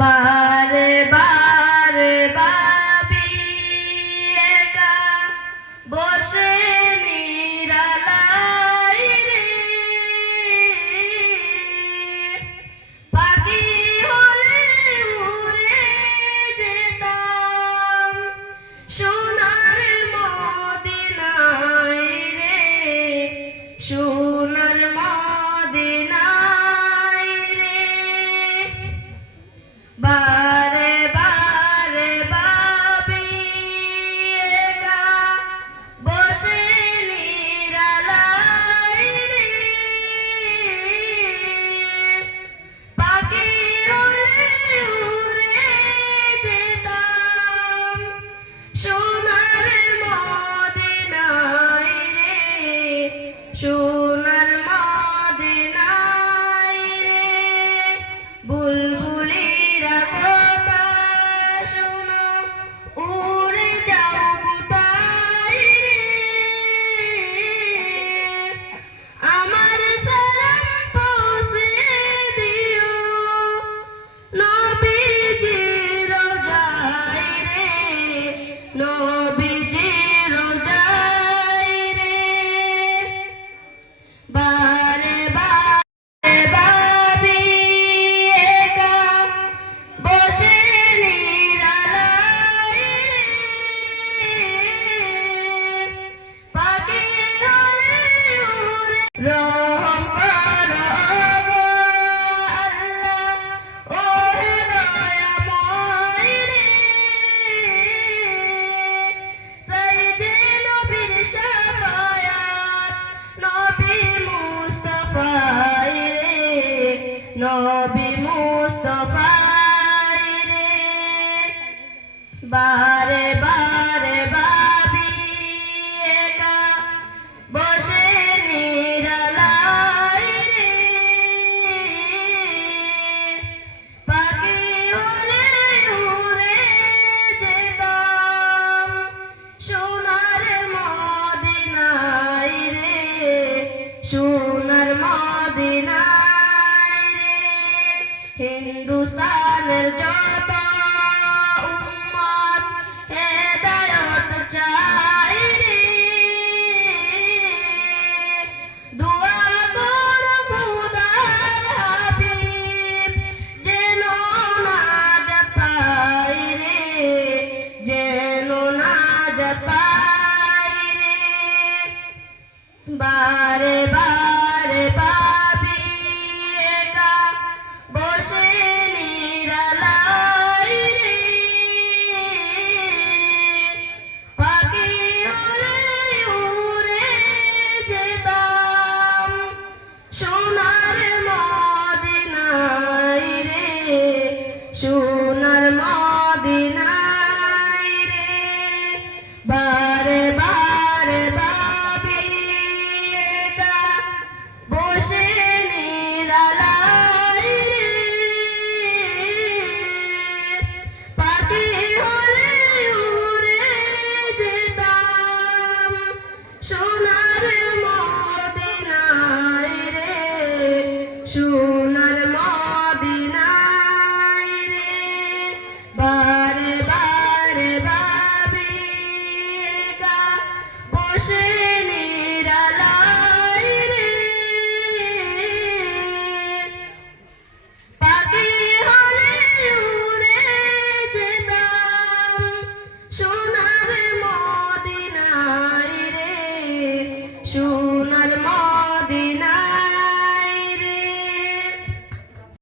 বারে বারে ভাবি একা বসে নিরালাই রে, পাখি হলে উড়ে যেতাম সোনার মদিনায় রে, সোনার মদিনায় রে। বারে বারে ভাবি একা বসে নিরালাই রে, পাখি হলে উড়ে যেতাম সোনার মদিনায় রে, সোনার মদিনায় রে। বুলবুলিরা কথা শোনো, উড়ে যাও কোথায় রে, আমার সালাম পৌঁছে দিও নবীজির রোজায় রে, নবীজির রোজায় রে। বারে বারে ভাবি একা বসে নিরালাই রে, পাখি হলে উড়ে। রহম করো গো আল্লাহ, ওহে দয়াময় রে, সাইয়েদে নবীর শাফায়াত নবী মুস্তাফায় রে, নবী মুস্তাফায় রে। বারে বারে ভাবি একা বসে নিরালাই রে, পাখি হলে উড়ে যেতাম সোনার মদিনায় রে, সোনার মদিনায় রে। হিন্দুস্তানের যত